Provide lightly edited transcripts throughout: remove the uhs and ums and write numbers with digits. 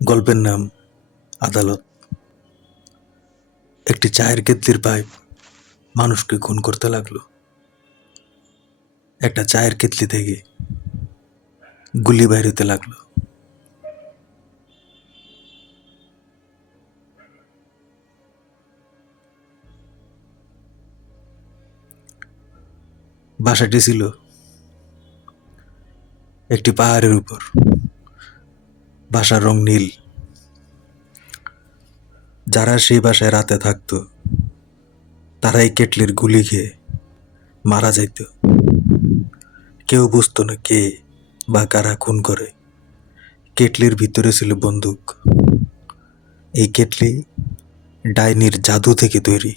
গল্পের নাম আদালত। একটি চায়ের কেতলির পাইপ মানুষকে খুন করতে লাগলো। একটা চায়ের কেতলি থেকে গুলি বাইর হতে লাগলো। বাসাটি ছিল একটি পাহাড়ের উপর। বাসার রং নীল। যারা সেই বাসায় রাতে থাকতো তারা এই কেটলির গুলি খেয়ে মারা যাইত। কেউ বুঝতো না কে বা কারা খুন করে। কেটলির ভিতরে ছিল বন্দুক। এই কেটলি ডাইনির জাদু থেকে তৈরি।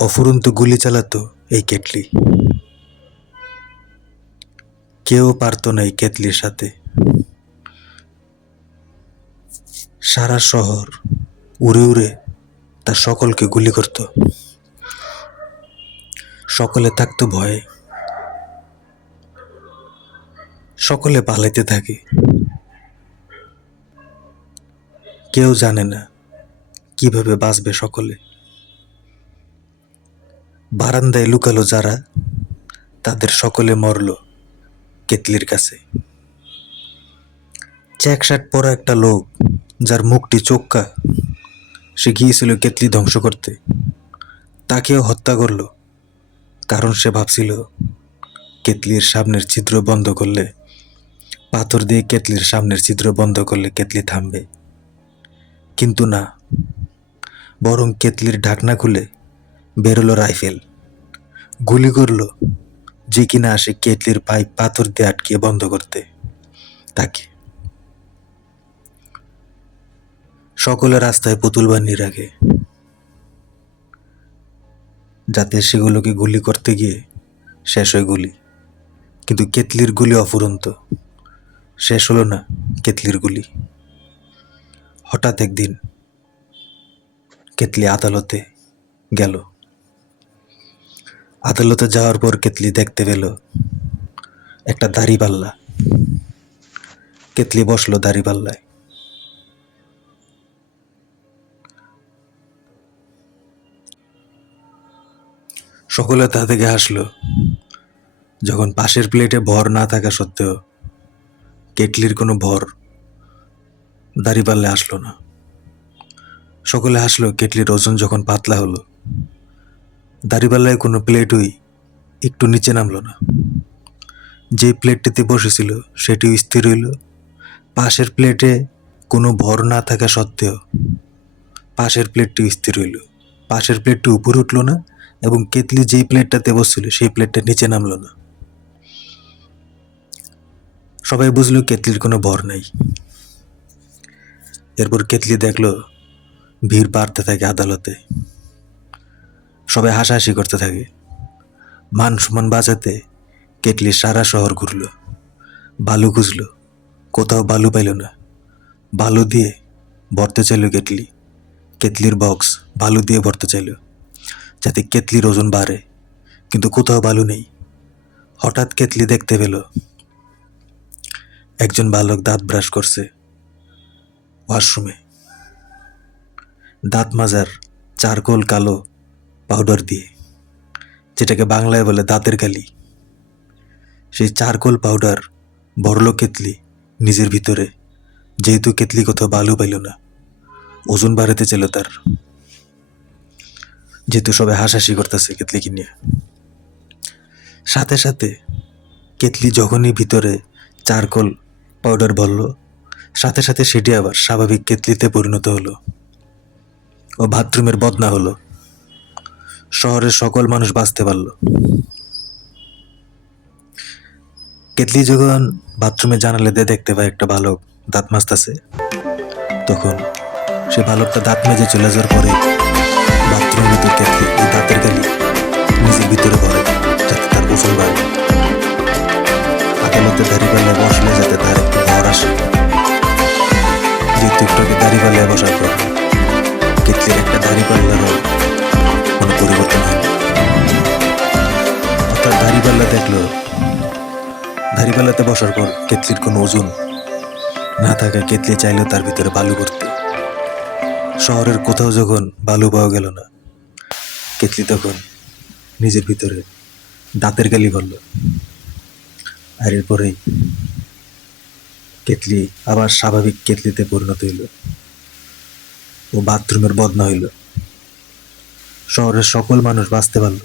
অফুরন্ত গুলি চালাতো এই কেটলি। কেউ পারতো না এই কেটলির সাথে। সারা শহর উড়ে উড়ে তার সকলকে গুলি করত। সকলে থাকতো ভয়ে। সকলে পালাইতে থাকে। কেউ জানে না কিভাবে বাঁচবে সকলে। বারান্দায় লুকালো যারা, তাদের সকলে মরল কেতলির কাছে। চেক শার্ট পরা একটা লোক, যার মুখটি চোক্কা, সে গিয়েছিল কেতলি ধ্বংস করতে। তাকেও হত্যা করলো, কারণ সে ভাবছিল কেতলির সামনের ছিদ্র বন্ধ করলে, পাথর দিয়ে কেতলির সামনের ছিদ্র বন্ধ করলে কেতলি থামবে। কিন্তু না, বরং কেতলির ঢাকনা খুলে বেরোলো রাইফেল। গুলি করলো যে কিনা আসে কেতলির পাইপ পাথর দিয়ে আটকিয়ে বন্ধ করতে। তাকে সকলে রাস্তায় পুতুল বানিয়ে রাখে, যাতে সেগুলোকে গুলি করতে গিয়ে শেষ হয় গুলি। কিন্তু কেতলির গুলি অফুরন্ত। শেষ হলো না কেতলির গুলি। হঠাৎ একদিন কেতলি আদালতে গেল। আদালতে যাওয়ার পর কেতলি দেখতে পেল একটা দাড়িপাল্লা। কেতলি বসলো দাড়িপাল্লায়। সকলে তা থেকে হাসলো, যখন পাশের প্লেটে ভর না থাকা সত্ত্বেও কেটলির কোনো ভর দাড়িপাল্লায় আসলো না। সকলে হাসলো কেটলির ওজন যখন পাতলা হলো। দাড়িপাল্লায় কোনো প্লেটই একটু নিচে নামলো না। যে প্লেটটিতে বসেছিল সেটিও স্থির হইল। পাশের প্লেটে কোনো ভর না থাকা সত্ত্বেও পাশের প্লেটটিও স্থির হইল। পাশের প্লেটটি উপরে উঠলো না, এবং কেতলি যেই প্লেটটাতে বসছিল সেই প্লেটটা নিচে নামলো না। সবাই বুঝলো কেতলির কোনো ভর নাই। এরপর কেতলি দেখলো ভিড় বাড়তে থাকে আদালতে। সবাই হাসাহাসি করতে থাকে। মান সম্মান বাঁচাতে কেতলি সারা শহর ঘুরলো। বালু খুঁজলো, কোথাও বালু পাইল না। বালু দিয়ে ভরতে চাইল কেতলি। কেতলির বক্স বালু দিয়ে ভরতে চাইল, যাতে কেতলির ওজন বাড়ে, কিন্তু কোথাও বালু নেই। হঠাৎ কেতলি দেখতে পেল একজন বালক দাঁত ব্রাশ করছে ওয়াশরুমে। দাঁত মাজার চারকোল কালো পাউডার দিয়ে, যেটাকে বাংলায় বলে দাঁতের কালি। সেই চারকোল পাউডার ভরল কেতলি নিজের ভিতরে। যেহেতু কেতলি কোথাও বালু পাইল না, ওজন বাড়াতে চাইল তার। যেহেতু সবাই হাসাহাসি করতেছে কেতলিকে নিয়ে, সাথে সাথে কেতলি যখনই ভিতরে চারকোল পাউডার ভরল, সাথে সাথে সেটি আবার স্বাভাবিক কেতলিতে পরিণত হলো। ও বাথরুমের বদনা হলো। শহরের সকল মানুষ বাঁচতে পারল। কেতলি যখন বাথরুমে জানালা দিয়ে দেখতে পায় একটা বালক দাঁত মাজতেছে, তখন সে বালকটা দাঁত মেজে চলে যাওয়ার পরে বাথরুমের ভিতর কেতলি এই দাঁতের কালি নিজের ভিতরে ভরে, যাতে তার ওজন বাড়ে। আদালতে দাড়িপাল্লায় বসলে যাতে তার একটু ভর আসে। যেহেতু একটু দাড়িপাল্লায় বসার পর কেতলির একটা দাড়িপাল্লারও কোনো পরিবর্তন হয়। অর্থাৎ দাড়িপাল্লা দেখলো, দাড়িপাল্লাতে বসার পর কেতলির কোনো ওজন না থাকায় কেতলি চাইলেও তার ভিতরে বালু ভরতে। শহরের কোথাও যখন বালু পাওয়া গেল না, কেতলি তখন নিজের ভিতরে দাঁতের গালি করল। আর এরপরেই কেতলি আবার স্বাভাবিক কেতলিতে পরিণত হইল। ও বাথরুমের বদনা হইল। শহরের সকল মানুষ বাঁচতে পারল।